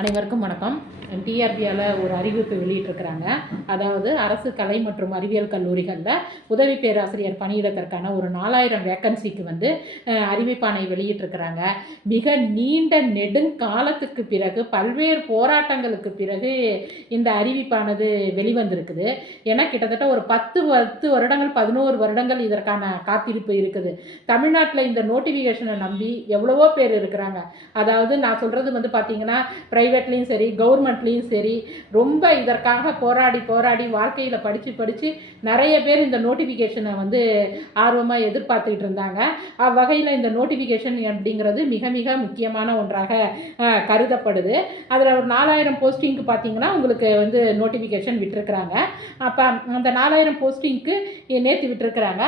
அனைவருக்கும் வணக்கம். டிஆர்பியால் ஒரு அறிவிப்பு வெளியிட்டிருக்கிறாங்க. அதாவது அரசு கலை மற்றும் அறிவியல் கல்லூரிகளில் உதவி பேராசிரியர் பணியிடத்திற்கான ஒரு நாலாயிரம் வேக்கன்சிக்கு வந்து அறிவிப்பானை வெளியிட்டிருக்கிறாங்க. மிக நீண்ட நெடுங்காலத்துக்கு பிறகு பல்வேறு போராட்டங்களுக்கு பிறகு இந்த அறிவிப்பானது வெளிவந்திருக்குது. ஏன்னா கிட்டத்தட்ட ஒரு பத்து பத்து வருடங்கள் பதினோரு வருடங்கள் இதற்கான காத்திருப்பு இருக்குது. தமிழ்நாட்டில் இந்த நோட்டிஃபிகேஷனை நம்பி எவ்வளவோ பேர் இருக்கிறாங்க. அதாவது நான் சொல்கிறது வந்து பார்த்தீங்கன்னா ப்ரைவேட்லேயும் சரி கவர்மெண்ட்லேயும் சரி ரொம்ப இதற்காக போராடி போராடி வாழ்க்கையில் படித்து படித்து நிறைய பேர் இந்த நோட்டிஃபிகேஷனை வந்து ஆர்வமாக எதிர்பார்த்துக்கிட்டு இருந்தாங்க. அவ்வகையில் இந்த நோட்டிஃபிகேஷன் அப்படிங்கிறது மிக மிக முக்கியமான ஒன்றாக கருதப்படுது. அதில் ஒரு நாலாயிரம் போஸ்டிங்க்கு பார்த்தீங்கன்னா உங்களுக்கு வந்து நோட்டிஃபிகேஷன் விட்டுருக்குறாங்க. அப்போ அந்த நாலாயிரம் போஸ்டிங்க்கு நேற்று விட்டுருக்குறாங்க.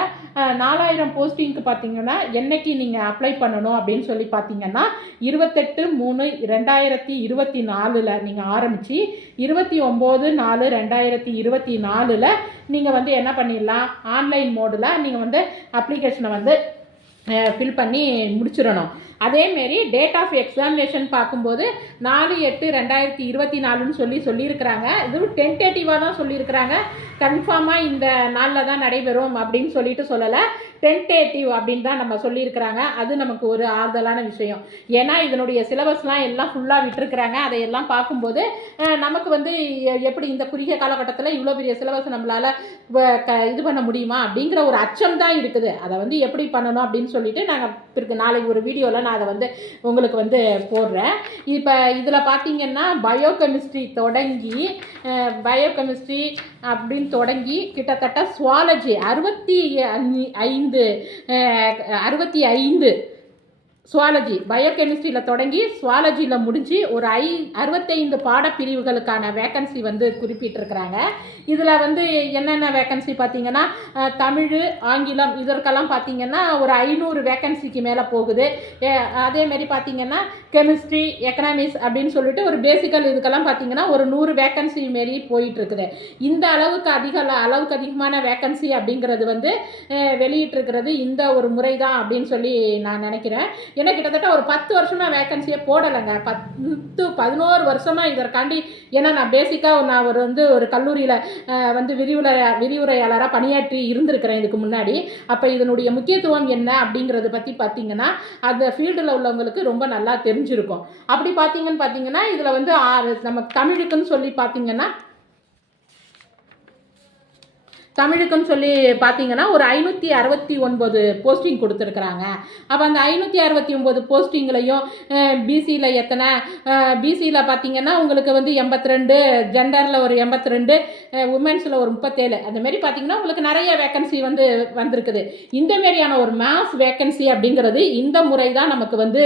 நாலாயிரம் போஸ்டிங்க்கு பார்த்தீங்கன்னா என்னைக்கு நீங்கள் அப்ளை பண்ணணும் அப்படின்னு சொல்லி பார்த்தீங்கன்னா இருபத்தெட்டு மூணு ரெண்டாயிரத்தி இருபத்தி நாலில் நீங்கள் ஆரம்பித்து இருபத்தி ஒம்பது நாலு ரெண்டாயிரத்தி இருபத்தி நாலில் நீங்கள் வந்து என்ன பண்ணிடலாம்? ஆன்லைன் மோடில் நீங்கள் வந்து அப்ளிகேஷனை வந்து ஃபில் பண்ணி முடிச்சிடணும். அதேமாரி டேட் ஆஃப் எக்ஸாமினேஷன் பார்க்கும்போது நாலு எட்டு ரெண்டாயிரத்தி இருபத்தி நாலுன்னு சொல்லி சொல்லியிருக்கிறாங்க. இதுவும் டென்டேட்டிவாக தான் சொல்லியிருக்கிறாங்க. கன்ஃபார்மாக இந்த நாளில் தான் நடைபெறும் அப்படின்னு சொல்லிட்டு சொல்லலை. டென்டேட்டிவ் அப்படின்னு தான் நம்ம சொல்லியிருக்கிறாங்க. அது நமக்கு ஒரு ஆறுதலான விஷயம். ஏன்னா இதனுடைய சிலபஸ்லாம் எல்லாம் ஃபுல்லாக விட்டுருக்குறாங்க. அதையெல்லாம் பார்க்கும்போது நமக்கு வந்து எ- எப்படி இந்த குறுகிய காலகட்டத்தில் இவ்வளோ பெரிய சிலபஸ் நம்மளால் இது பண்ண முடியுமா அப்படிங்கிற ஒரு அச்சம் தான் இருக்குது. அதை வந்து எப்படி பண்ணணும் அப்படின்னு சொல்லிட்டு நாங்கள் பிறகு நாளைக்கு ஒரு வீடியோவில் நான் அதை வந்து உங்களுக்கு வந்து போடுறேன். இப்போ இதில் பார்த்தீங்கன்னா பயோகெமிஸ்ட்ரி தொடங்கி பயோகெமிஸ்ட்ரி அப்படின்னு தொடங்கி கிட்டத்தட்ட சுவாலஜி அறுபத்தி ஐந்து அறுபத்தி ஐந்து சுவாலஜி பயோகெமிஸ்ட்ரியில் தொடங்கி சுவாலஜியில் முடிஞ்சு ஒரு ஐ அறுபத்தைந்து பாடப்பிரிவுகளுக்கான வேக்கன்சி வந்து குறிப்பிட்டிருக்கிறாங்க. இதில் வந்து என்னென்ன வேக்கன்சி பார்த்தீங்கன்னா தமிழ் ஆங்கிலம் இதற்கெல்லாம் பார்த்தீங்கன்னா ஒரு ஐநூறு வேக்கன்சிக்கு மேலே போகுது. அதேமாரி பார்த்தீங்கன்னா கெமிஸ்ட்ரி எக்கனாமிக்ஸ் அப்படின்னு சொல்லிட்டு ஒரு பேசிக்கல் இதுக்கெல்லாம் பார்த்தீங்கன்னா ஒரு நூறு வேக்கன்சி மாரி போயிட்டுருக்குது. இந்த அளவுக்கு அதிக அளவுக்கு அதிகமான வேக்கன்சி அப்படிங்கிறது வந்து வெளியிட்டிருக்கிறது இந்த ஒரு முறை தான் அப்படின்னு சொல்லி நான் நினைக்கிறேன். ஏன்னா கிட்டத்தட்ட ஒரு பத்து வருஷமாக வேக்கன்சியே போடலைங்க. பத்து பதினோரு வருஷமாக இதற்காண்டி ஏன்னா நான் பேசிக்காக நான் ஒரு வந்து ஒரு கல்லூரியில் வந்து விரிவுரை விரிவுரையாளராக பணியாற்றி இருந்திருக்கிறேன் இதுக்கு முன்னாடி. அப்போ இதனுடைய முக்கியத்துவம் என்ன அப்படிங்கிறத பற்றி பார்த்தீங்கன்னா அந்த ஃபீல்டில் உள்ளவங்களுக்கு ரொம்ப நல்லா தெரிஞ்சிருக்கும். அப்படி பார்த்தீங்கன்னு பார்த்தீங்கன்னா இதில் வந்து ஆறு நம்ம தமிழுக்குன்னு சொல்லி பார்த்தீங்கன்னா தமிழுக்குன்னு சொல்லி பார்த்தீங்கன்னா ஒரு ஐநூற்றி அறுபத்தி ஒன்பது போஸ்டிங் கொடுத்துருக்குறாங்க. அப்போ அந்த ஐநூற்றி அறுபத்தி ஒம்பது போஸ்டிங்லையும் பிசியில் எத்தனை பிசியில் பார்த்தீங்கன்னா உங்களுக்கு வந்து எண்பத்தி ரெண்டு ஜெண்டரில் ஒரு எண்பத்தி ரெண்டு உமன்ஸில் ஒரு முப்பத்தேழு. அந்தமாரி பார்த்தீங்கன்னா உங்களுக்கு நிறைய வேக்கன்சி வந்து வந்திருக்குது. இந்த மாதிரியான ஒரு மாஸ் வேக்கன்சி அப்படிங்கிறது இந்த முறை தான் நமக்கு வந்து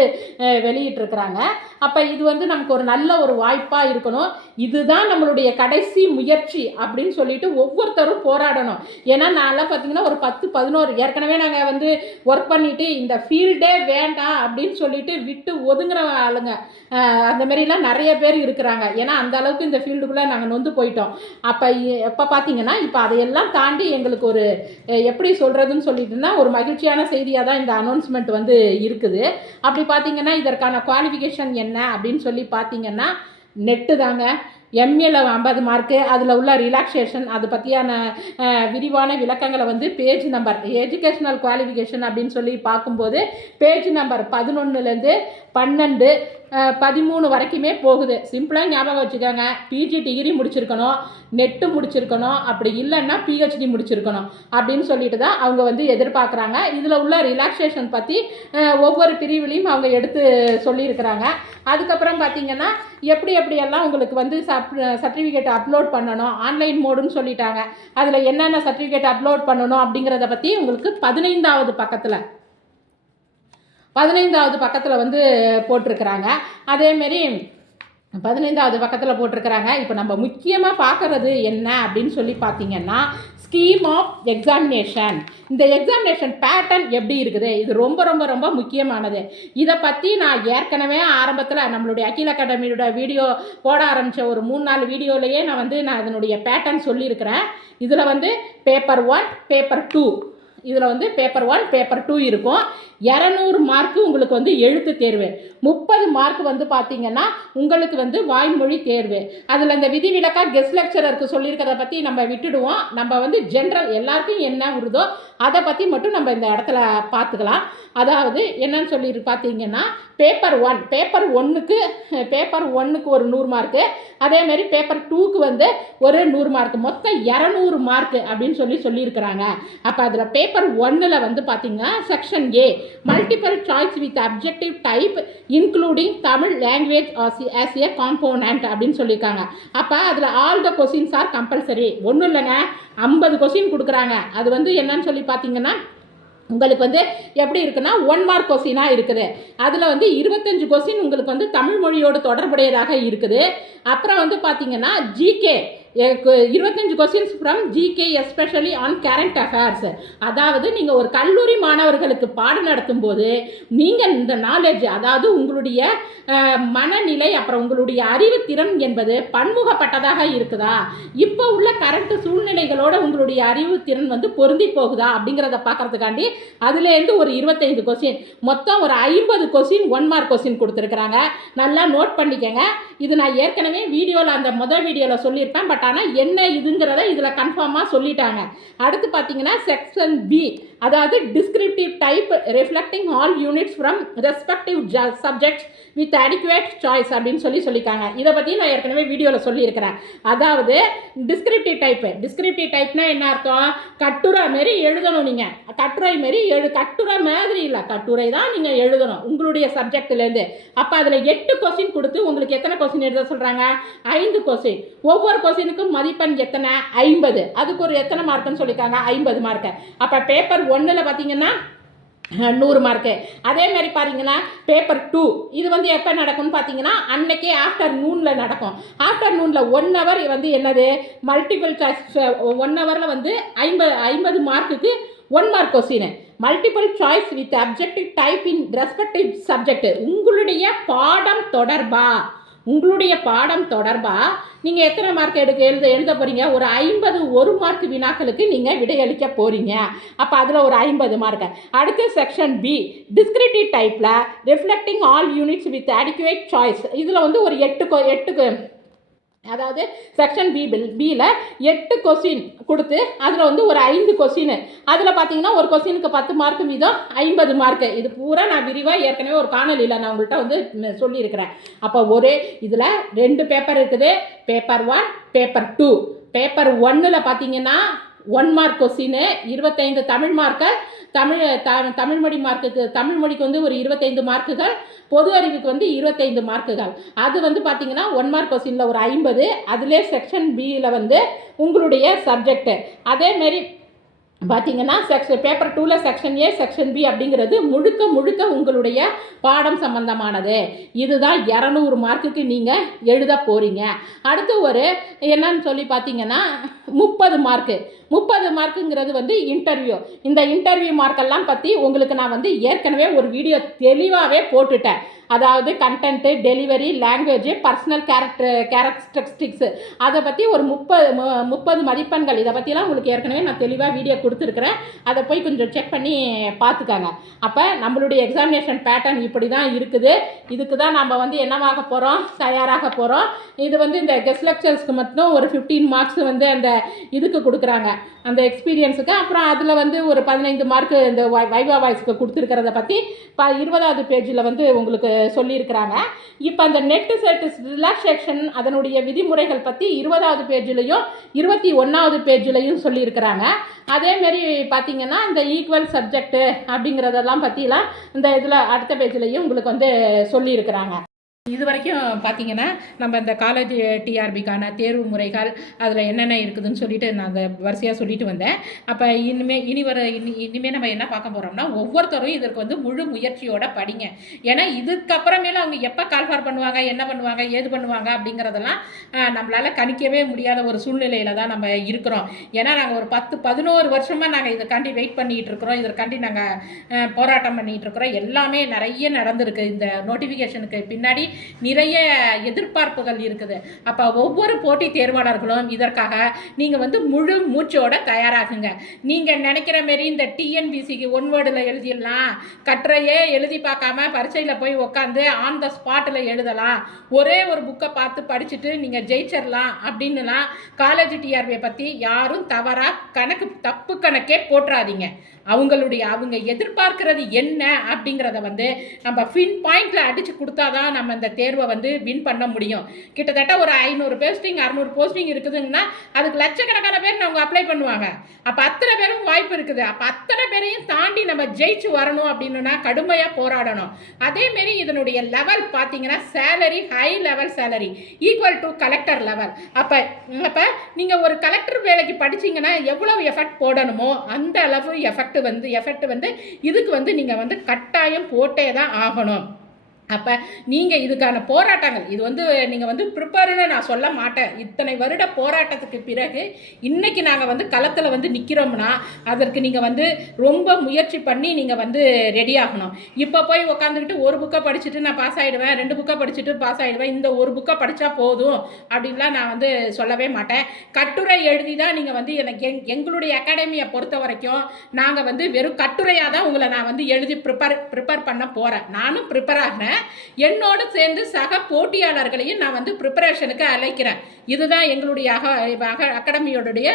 வெளியிட்டிருக்கிறாங்க. அப்போ இது வந்து நமக்கு ஒரு நல்ல ஒரு வாய்ப்பாக இருக்கணும். இதுதான் நம்மளுடைய கடைசி முயற்சி அப்படின்னு சொல்லிட்டு ஒவ்வொருத்தரும் போராடணும் ஏன்னா நான்லாம் பார்த்தீங்கன்னா ஒரு பத்து பதினோரு ஏற்கனவே நாங்கள் வந்து ஒர்க் பண்ணிவிட்டு இந்த ஃபீல்டே வேண்டாம் அப்படின்னு சொல்லிட்டு விட்டு ஒதுங்குற ஆளுங்க. அந்த மாதிரிலாம் நிறைய பேர் இருக்கிறாங்க. ஏன்னா அந்த அளவுக்கு இந்த ஃபீல்டுக்குள்ளே நாங்கள் நொந்து போயிட்டோம். அப்போ இப்போ பார்த்தீங்கன்னா இப்போ அதையெல்லாம் தாண்டி எங்களுக்கு ஒரு எப்படி சொல்கிறதுன்னு சொல்லிட்டுனா ஒரு மகிழ்ச்சியான செய்தியாக தான் இந்த அனௌன்ஸ்மெண்ட் வந்து இருக்குது. அப்படி பார்த்தீங்கன்னா இதற்கான குவாலிஃபிகேஷன் என்ன அப்படின்னு சொல்லி பார்த்தீங்கன்னா நெட்டு தாங்க. எம்ஏல ஐம்பது மார்க்கு அதில் உள்ள ரிலாக்ஸேஷன் அது பற்றியான விரிவான விளக்கங்களை வந்து பேஜ் நம்பர் எஜுகேஷ்னல் குவாலிஃபிகேஷன் அப்படின்னு சொல்லி பார்க்கும்போது பேஜ் நம்பர் பதினொன்றுலேருந்து பன்னெண்டு பதிமூணு வரைக்குமே போகுது. சிம்பிளாக ஞாபகம் வச்சுக்கோங்க. பிஜி டிகிரி முடிச்சிருக்கணும். நெட்டு முடிச்சிருக்கணும். அப்படி இல்லைன்னா பிஹெச்டி முடிச்சிருக்கணும். அப்படின்னு சொல்லிட்டு தான் அவங்க வந்து எதிர்பார்க்குறாங்க. இதில் உள்ள ரிலாக்ஸேஷன் பற்றி ஒவ்வொரு பிரிவுலையும் அவங்க எடுத்து சொல்லியிருக்கிறாங்க. அதுக்கப்புறம் பார்த்தீங்கன்னா எப்படி எப்படியெல்லாம் உங்களுக்கு வந்து சப் சர்டிஃபிகேட் அப்லோட் பண்ணணும் ஆன்லைன் மோடுன்னு சொல்லிட்டாங்க. அதில் என்னென்ன சர்டிஃபிகேட் அப்லோட் பண்ணணும் அப்படிங்கிறத பற்றி உங்களுக்கு பதினைந்தாவது பக்கத்தில் பதினைந்தாவது பக்கத்தில் வந்து போட்டிருக்கிறாங்க. அதேமாரி பதினைந்தாவது பக்கத்தில் போட்டிருக்கிறாங்க. இப்போ நம்ம முக்கியமாக பார்க்குறது என்ன அப்படின்னு சொல்லி பார்த்தீங்கன்னா ஸ்கீம் ஆஃப் எக்ஸாமினேஷன் இந்த எக்ஸாமினேஷன் பேட்டர்ன் எப்படி இருக்குது? இது ரொம்ப ரொம்ப ரொம்ப முக்கியமானது. இதை பற்றி நான் ஏற்கனவே ஆரம்பத்தில் நம்மளுடைய அகில அகாடமியோட வீடியோ போட ஆரம்பித்த ஒரு மூணு நாலு வீடியோலையே நான் வந்து நான் அதனுடைய பேட்டர்ன் சொல்லியிருக்கிறேன். இதில் வந்து பேப்பர் ஒன் பேப்பர் டூ இதில் வந்து பேப்பர் ஒன் பேப்பர் டூ இருக்கும். இரநூறு மார்க்கு உங்களுக்கு வந்து எழுத்து தேர்வு. முப்பது மார்க் வந்து பார்த்தீங்கன்னா உங்களுக்கு வந்து வாய்மொழி தேர்வு. அதில் இந்த விதிவிலக்கா கெஸ்ட் லெக்சரருக்கு சொல்லியிருக்கிறத பற்றி நம்ம விட்டுடுவோம். நம்ம வந்து ஜென்ரல் எல்லாருக்கும் என்ன உருதோ அதை பற்றி மட்டும் நம்ம இந்த இடத்துல பார்த்துக்கலாம் அதாவது என்னன்னு சொல்லி பார்த்தீங்கன்னா பேப்பர் ஒன் பேப்பர் ஒன்றுக்கு பேப்பர் ஒன்றுக்கு ஒரு நூறு மார்க்கு அதேமாரி பேப்பர் டூக்கு வந்து ஒரு நூறு மார்க் மொத்தம் இரநூறு மார்க்கு அப்படின்னு சொல்லி சொல்லியிருக்கிறாங்க. அப்போ அதில் பேப்பர் ஒன்னில் வந்து பார்த்தீங்கன்னா section A multiple choice with objective type including Tamil language as a component அப்படின்னு சொல்லியிருக்காங்க. அப்போ அதில் all the questions are compulsory ஒன்றும் இல்லைங்க ஐம்பது கொஸ்டின் கொடுக்குறாங்க. அது வந்து என்னன்னு சொல்லி பார்த்தீங்கன்னா உங்களுக்கு வந்து எப்படி இருக்குன்னா ஒன் மார்க் கொஸ்டினாக இருக்குது. அதில் வந்து இருபத்தஞ்சு கொஸ்டின் உங்களுக்கு வந்து தமிழ் மொழியோடு தொடர்புடையதாக இருக்குது. அப்புறம் வந்து பார்த்தீங்கன்னா ஜிகே இருபத்தஞ்சு questions from GK especially on current affairs அதாவது நீங்கள் ஒரு கல்லூரி மாணவர்களுக்கு பாடம் நடத்தும் போது நீங்கள் இந்த நாலேஜ் அதாவது உங்களுடைய மனநிலை அப்புறம் உங்களுடைய அறிவுத்திறன் என்பது பன்முகப்பட்டதாக இருக்குதா? இப்போ உள்ள கரண்ட் சூழ்நிலைகளோட உங்களுடைய அறிவுத்திறன் வந்து பொருந்தி போகுதா? அப்படிங்கிறத பார்க்கறதுக்காண்டி அதுலேருந்து ஒரு இருபத்தைந்து கொஸ்டின் மொத்தம் ஒரு ஐம்பது கொஸ்டின் ஒன் மார்க் கொஸ்டின் கொடுத்துருக்குறாங்க. நல்லா நோட் பண்ணிக்கங்க. இது நான் ஏற்கனவே வீடியோவில் அந்த முதல் வீடியோவில் சொல்லியிருப்பேன். பட் ஆனால் என்ன இதுங்கிறத இதில் கன்ஃபார்மாக சொல்லிட்டாங்க. அடுத்து பார்த்தீங்கன்னா செக்ஷன் பி அதாவது descriptive type reflecting all units from respective the subjects with adequate choice அப்படின்னு சொல்லி சொல்லியிருக்காங்க. இதை பற்றி நான் ஏற்கனவே வீடியோவில் சொல்லியிருக்கிறேன். அதாவது டிஸ்கிரிப்டிவ் டைப்பு டிஸ்கிரிப்டிவ் டைப்னா என்ன அர்த்தம்? கட்டுரை மாரி எழுதணும் நீங்கள் கட்டுரை மாரி எழு கட்டுரை மாதிரி இல்லை. கட்டுரை தான் நீங்கள் எழுதணும் உங்களுடைய சப்ஜெக்ட்லேருந்து அப்போ அதில் எட்டு கொஸ்டின் கொடுத்து உங்களுக்கு எத்தனை கொஸ்டின் எழுத சொல்கிறாங்க ஐந்து கொஸ்டின் ஒவ்வொரு கொஸ்டினுக்கும் மதிப்பெண் எத்தனை? ஐம்பது. அதுக்கு ஒரு எத்தனை மார்க்குன்னு சொல்லியிருக்காங்க? ஐம்பது மார்க்கு. அப்போ பேப்பர் ஒன்றில் பார்த்தீங்கன்னா நூறு மார்க்கு. அதே மாதிரி பாத்தீங்கன்னா பேப்பர் டூ இது வந்து எப்போ நடக்கும்னு பார்த்தீங்கன்னா அன்னைக்கே ஆஃப்டர் நூனில் நடக்கும். ஆஃப்டர் நூனில் ஒன் ஹவர் வந்து என்னது? மல்டிபிள் சாய்ஸ் ஒன் ஹவரில் வந்து ஐம்பது ஐம்பது மார்க்குக்கு one mark question multiple choice with objective type in respective subject உங்களுடைய பாடம் தொடர்பா? உங்களுடைய பாடம் தொடர்பாக நீங்கள் எத்தனை மார்க் எடுக்க எழுத எழுத போகிறீங்க ஒரு ஐம்பது ஒரு மார்க் வினாக்களுக்கு நீங்கள் விடையளிக்க போகிறீங்க அப்போ அதில் ஒரு ஐம்பது மார்க் அடுத்து செக்ஷன் பி டிஸ்கிரிப்டிவ் டைப்பில் reflecting all units with adequate choice இதில் வந்து ஒரு எட்டு கொ எட்டு அதாவது செக்ஷன் பி பில் பியில் எட்டு கொஸ்டின் கொடுத்து அதில் வந்து ஒரு ஐந்து கொஸ்டின் அதில் பார்த்தீங்கன்னா ஒரு கொஸ்டினுக்கு பத்து மார்க் வீதம் ஐம்பது மார்க்கு இது பூரா நான் விரிவாக ஏற்கனவே ஒரு காணொலியில் நான் உங்கள்கிட்ட வந்து சொல்லியிருக்கிறேன். அப்போ ஒரு இதில் ரெண்டு பேப்பர் இருக்குது. Paper one paper two paper ஒன்னில் பார்த்தீங்கன்னா ஒன் மார்க் கொஸ்டின் இருபத்தைந்து தமிழ் மார்க்கர் தமிழ் த தமிழ் மொழி மார்க்குக்கு தமிழ் மொழிக்கு வந்து ஒரு இருபத்தைந்து மார்க்குகள் பொது அறிவுக்கு வந்து இருபத்தைந்து மார்க்குகள் அது வந்து பார்த்தீங்கன்னா ஒன் மார்க் கொஸ்டினில் ஒரு ஐம்பது அதிலே செக்ஷன் பியில் வந்து உங்களுடைய சப்ஜெக்டு அதேமாரி பார்த்தீங்கன்னா செக்ஷன் பேப்பர் டூவில் செக்ஷன் ஏ செக்ஷன் பி அப்படிங்கிறது முழுக்க முழுக்க உங்களுடைய பாடம் சம்பந்தமானது. இதுதான் இரநூறு மார்க்குக்கு நீங்கள் எழுத போகிறீங்க அடுத்து ஒரு என்னன்னு சொல்லி பார்த்தீங்கன்னா முப்பது மார்க்கு முப்பது மார்க்குங்கிறது வந்து இன்டர்வியூ இந்த இன்டர்வியூ மார்க்கெல்லாம் பற்றி உங்களுக்கு நான் வந்து ஏற்கனவே ஒரு வீடியோ தெளிவாகவே போட்டுட்டேன். அதாவது content delivery language personal character characteristics அதை பற்றி ஒரு முப்பது மு- முப்பது மதிப்பெண்கள். இதை பற்றிலாம் உங்களுக்கு ஏற்கனவே நான் தெளிவாக வீடியோ கொடுத்துருக்குறேன். அதை போய் கொஞ்சம் செக் பண்ணி பார்த்துக்காங்க. அப்போ நம்மளுடைய எக்ஸாமினேஷன் பேட்டர்ன் இப்படி தான் இருக்குது. இதுக்கு தான் நம்ம வந்து என்னவாக போகிறோம் தயாராக போகிறோம் இது வந்து இந்த கெஸ்ட் லெக்சர்ஸ்க்கு மட்டும் ஒரு ஃபிஃப்டீன் மார்க்ஸ் வந்து அந்த இதுக்கு கொடுக்குறாங்க. அந்த எக்ஸ்பீரியன்ஸுக்கு அப்புறம் அதில் வந்து ஒரு பதினைந்து மார்க்கு இந்த வை- வைவா வாய்ஸ்க்கு கொடுத்துருக்கிறத பற்றி ப இருபதாவது பேஜில் வந்து உங்களுக்கு சொல்லியிருக்கிறாங்க. இப்போ அந்த நெட்டு செட் ரிலாக்ஸேஷன் அதனுடைய விதிமுறைகள் பற்றி இருபதாவது பேஜ்லேயும் இருபத்தி ஒன்றாவது பேஜ்லேயும் சொல்லியிருக்கிறாங்க. அதேமாரி பார்த்தீங்கன்னா இந்த ஈக்குவல் சப்ஜெக்ட்டு அப்படிங்கிறதெல்லாம் பற்றிலாம் இந்த இதில் அடுத்த பேஜ்லேயும் உங்களுக்கு வந்து சொல்லியிருக்கிறாங்க. இது வரைக்கும் பார்த்தீங்கன்னா நம்ம இந்த காலேஜ் டிஆர்பிக்கான தேர்வு முறைகள் அதில் என்னென்ன இருக்குதுன்னு சொல்லிட்டு நான் அந்த வரிசையாக சொல்லிட்டு வந்தேன். அப்போ இனிமே இனி வர இனி இனிமேல் நம்ம என்ன பார்க்க போகிறோம்னா ஒவ்வொருத்தரும் இதற்கு வந்து முழு முயற்சியோட படிங்க. ஏன்னா இதுக்கப்புறமேல அவங்க எப்போ கால்ஃபார் பண்ணுவாங்க என்ன பண்ணுவாங்க ஏது பண்ணுவாங்க அப்படிங்கிறதெல்லாம் நம்மளால் கணிக்கவே முடியாத ஒரு சூழ்நிலையில் தான் நம்ம இருக்கிறோம். ஏன்னா நாங்கள் ஒரு பத்து பதினோரு வருஷமாக நாங்கள் இதற்காண்டி வெயிட் பண்ணிகிட்டு இருக்கிறோம். இதற்காண்டி நாங்கள் போராட்டம் பண்ணிகிட்டு இருக்கிறோம். எல்லாமே நிறைய நடந்திருக்கு. இந்த நோட்டிஃபிகேஷனுக்கு பின்னாடி நிறைய எதிர்பார்ப்புகள் இருக்குது. அப்போ ஒவ்வொரு போட்டித் தேர்வாளர்களும் இதற்காக நீங்கள் வந்து முழு மூச்சோட தயாராகுங்க. நீங்கள் நினைக்கிற மாரி இந்த டிஎன்பிசிக்கு ஒன் வேர்டில் எழுதிடலாம். கட்டுரையே எழுதி பார்க்காம பரீட்சையில் போய் உட்காந்து ஆன் த ஸ்பாட்டில் எழுதலாம். ஒரே ஒரு புக்கை பார்த்து படிச்சுட்டு நீங்கள் ஜெயிச்சிடலாம் அப்படின்னுலாம் காலேஜ் டிஆர்பியை பற்றி யாரும் தவறாக கணக்கு தப்பு கணக்கே போட்டுறாதீங்க அவங்களுடைய அவங்க எதிர்பார்க்கிறது என்ன அப்படிங்கிறத வந்து நம்ம ஃபின் பாயிண்டில் அடித்து கொடுத்தா தான் நம்ம இந்த தேர்வை வந்து வின் பண்ண முடியும். கிட்டத்தட்ட ஒரு ஐநூறு போஸ்டிங் அறநூறு போஸ்டிங் இருக்குதுங்கன்னா அதுக்கு லட்சக்கணக்கான பேர் அவங்க அப்ளை பண்ணுவாங்க. அப்போ அத்தனை பேரும் வாய்ப்பு இருக்குது. அப்போ அத்தனை பேரையும் தாண்டி நம்ம ஜெயிச்சு வரணும் அப்படின்னா கடுமையாக போராடணும். அதேமாரி இதனுடைய லெவல் பார்த்தீங்கன்னா salary high level salary equal to collector level அப்போ அப்போ நீங்கள் ஒரு கலெக்டர் வேலைக்கு படிச்சிங்கன்னா எவ்வளோ எஃபெக்ட் போடணுமோ அந்த அளவு எஃபெக்ட் வந்து எஃபெக்ட் வந்து இதுக்கு வந்து நீங்கள் வந்து கட்டாயம் போட்டே தான் ஆகணும். அப்போ நீங்கள் இதுக்கான போராட்டங்கள் இது வந்து நீங்கள் வந்து ப்ரிப்பேர்னு நான் சொல்ல மாட்டேன். இத்தனை வருட போராட்டத்துக்கு பிறகு இன்றைக்கி நாங்கள் வந்து களத்தில் வந்து நிற்கிறோம்னா அதற்கு நீங்கள் வந்து ரொம்ப முயற்சி பண்ணி நீங்கள் வந்து ரெடி ஆகணும். இப்போ போய் உட்காந்துக்கிட்டு ஒரு புக்கை படிச்சுட்டு நான் பாஸ் ஆகிடுவேன் ரெண்டு புக்கை படிச்சுட்டு பாஸ் ஆகிடுவேன் இந்த ஒரு புக்கை படித்தா போதும் அப்படின்லாம் நான் வந்து சொல்லவே மாட்டேன். கட்டுரை எழுதி தான் நீங்கள் வந்து எனக்கு எங் எங்களுடைய அகாடமியை பொறுத்த வரைக்கும் நாங்கள் வந்து வெறும் கட்டுரையாக தான் உங்களை நான் வந்து எழுதி ப்ரிப்பேர் ப்ரிப்பேர் பண்ண போகிறேன் நானும் ப்ரிப்பேர் ஆகிறேன். என்னோடு சேர்ந்து சக போட்டியாளர்களையும் நான் வந்து ப்ரிப்பரேஷனுக்கு அழைக்கிறேன். இதுதான் எங்களுடைய அக அக அகாடமியோடைய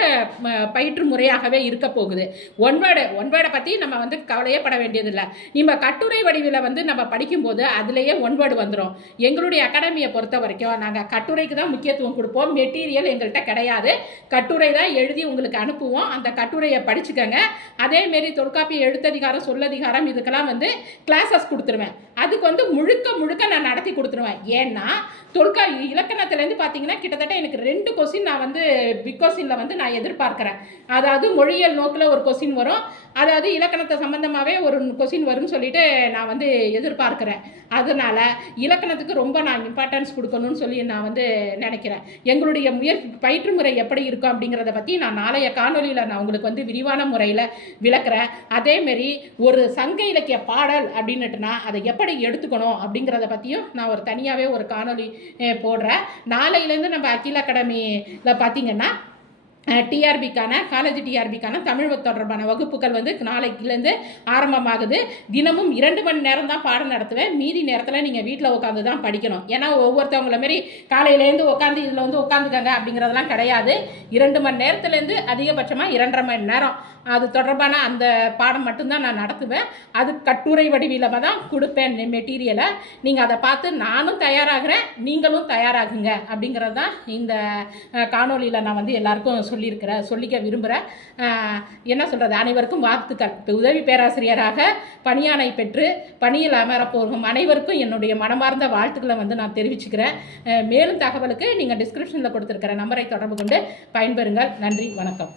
பயிற்று முறையாகவே இருக்க போகுது. ஒன்வேர்டு ஒன்வேர்டை பற்றி நம்ம வந்து கவலையே பட வேண்டியதில்லை. நம்ம கட்டுரை வடிவில் வந்து நம்ம படிக்கும்போது அதுலேயே ஒன்வேர்டு வந்துடும் எங்களுடைய அகாடமியை பொறுத்த வரைக்கும் நாங்கள் கட்டுரைக்கு தான் முக்கியத்துவம் கொடுப்போம். மெட்டீரியல் எங்கள்கிட்ட கிடையாது. கட்டுரை தான் எழுதி உங்களுக்கு அனுப்புவோம். அந்த கட்டுரையை படிச்சுக்கோங்க. அதேமாரி தொல்காப்பிய எழுத்ததிகாரம் சொல்லதிகாரம் இதுக்கெல்லாம் வந்து கிளாஸஸ் கொடுத்துருவேன். அதுக்கு வந்து முழுக்க முழுக்க நான் நடத்தி கொடுத்துருவேன். ஏன்னா தொல்கா இலக்கணத்துலேருந்து பார்த்தீங்கன்னா கிட்டத்தட்ட எனக்கு ரெண்டு கொஸ்டின் நான் வந்து பிக் கொஸ்டினில் வந்து நான் எதிர்பார்க்குறேன். அதாவது மொழியியல் நோக்கில் ஒரு கொஸ்டின் வரும். அதாவது இலக்கணத்தை சம்மந்தமாகவே ஒரு கொஸ்டின் வரும்னு சொல்லிட்டு நான் வந்து எதிர்பார்க்குறேன். அதனால் இலக்கணத்துக்கு ரொம்ப நான் இம்பார்ட்டன்ஸ் கொடுக்கணும்னு சொல்லி நான் வந்து நினைக்கிறேன். எங்களுடைய முயற்சி பயிற்று முறை எப்படி இருக்கும் அப்படிங்கிறத பற்றி நான் நாளைய காணொலியில் நான் உங்களுக்கு வந்து விரிவான முறையில் விளக்குறேன். அதேமாரி ஒரு சங்க இலக்கிய பாடல் அப்படின்னுட்டுனா அதை எப்படி எடுத்துக்கணும் அப்படிங்கிறத பற்றியும் நான் ஒரு தனியாகவே ஒரு காணொளி போடுறேன். நாளையிலேருந்து நம்ம அகில அகாடமியில் பார்த்தீங்கன்னா டிஆர்பிக்கான காலேஜ் டிஆர்பிக்கான தமிழ் தொடர்பான வகுப்புகள் வந்து நாளைக்குலேருந்து ஆரம்பமாகுது. தினமும் இரண்டு மணி நேரம் தான் பாடம் நடத்துவேன். மீதி நேரத்தில் நீங்கள் வீட்டில் உட்காந்து தான் படிக்கணும். ஏன்னா ஒவ்வொருத்தவங்கள மாரி காலையிலேருந்து உட்காந்து இதில் வந்து உட்காந்துக்கங்க அப்படிங்கிறதெல்லாம் கிடையாது. இரண்டு மணி நேரத்துலேருந்து அதிகபட்சமாக இரண்டரை மணி நேரம். அது தொடர்பான அந்த பாடம் மட்டும்தான் நான் நடத்துவேன். அது கட்டுரை வடிவில் தான் கொடுப்பேன் மெட்டீரியலை நீங்கள் அதை பார்த்து நானும் தயாராகிறேன் நீங்களும் தயாராகுங்க அப்படிங்கிறது தான் இந்த காணொலியில் நான் வந்து எல்லாருக்கும் சொல்லியிருக்கிற சொல்லிக்க விரும்புகிறேன் என்ன சொல்கிறது அனைவருக்கும் வாழ்த்துக்கள். இப்போ உதவி பேராசிரியராக பணியாணை பெற்று பணியில் அமரப்போகும் அனைவருக்கும் என்னுடைய மனமார்ந்த வாழ்த்துக்களை வந்து நான் தெரிவிச்சுக்கிறேன். மேலும் தகவலுக்கு நீங்கள் டிஸ்கிரிப்ஷனில் கொடுத்துருக்கிற நம்பரை தொடர்பு கொண்டு பயன்பெறுங்கள். நன்றி வணக்கம்.